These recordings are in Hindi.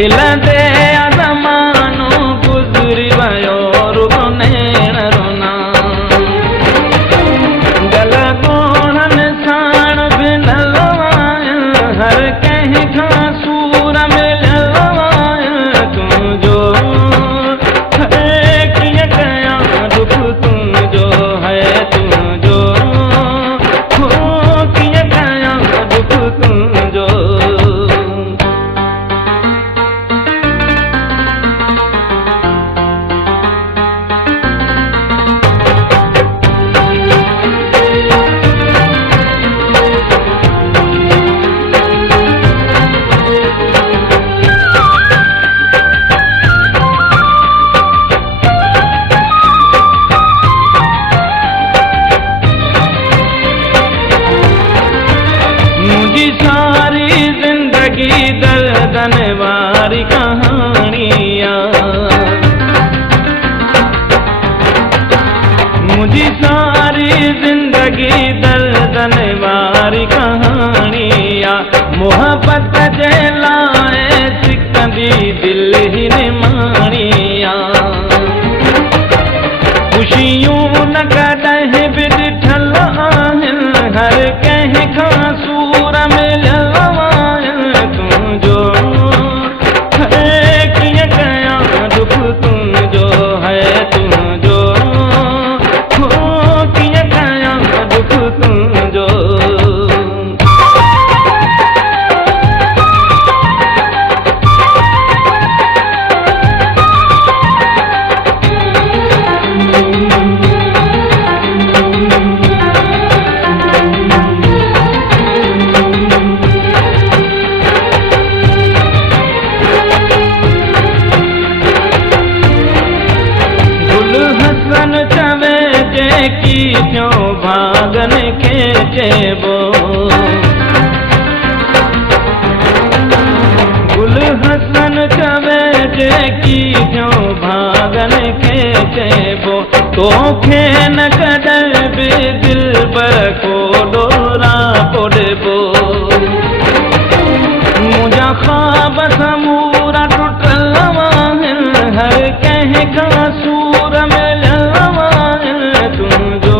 खिलंदे ज़मानो गुज़री वियो रुगोनेण रोना गल ॻोढ़नि साण बि न लवाया हर कंहिं खां सूर मिलियल आहियां तुंहिंजो कीअं कयां दुख तुंहिंजो है तुंहिंजो कीअं कयां दुख तुंहिंजो सारी जिंदगी दर्दन वारी कहानियाँ मुझी सारी जिंदगी दर्दन वारी कहानियाँ मोहब्बत जे लाए सिकंदी दिल ही निमाणियाँ खुशियूं न कॾहिं बि ॾिठल आहिनि हर कंहिं खां सूर मिलियल आहिनि तुंहिंजो कीअं कयां दुख तुंहिंजो है तुंहिंजो कीअं कयां दुख तुंहिंजो चवे जेकी क्यों भागन खे चइबो गुल हसन चवे जेकी क्यों भागन खे चइबो तोखे न कॾहिं बि दिल पर को ॾोरा पोड़िबो मुंहिंजा ख्वाब समूरा टुटल आहिनि हर कंहिं खां सूर मिलियल आहिनि तुंहिंजो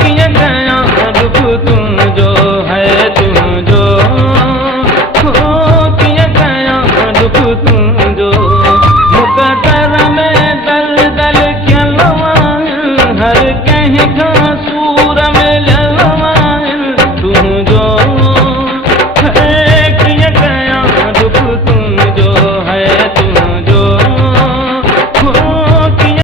कीअं कयां दुख तुंहिंजो है तुंहिंजो कीअं कयां दुख तुंहिंजो मुक़दर में दल दल थियल आहिनि हर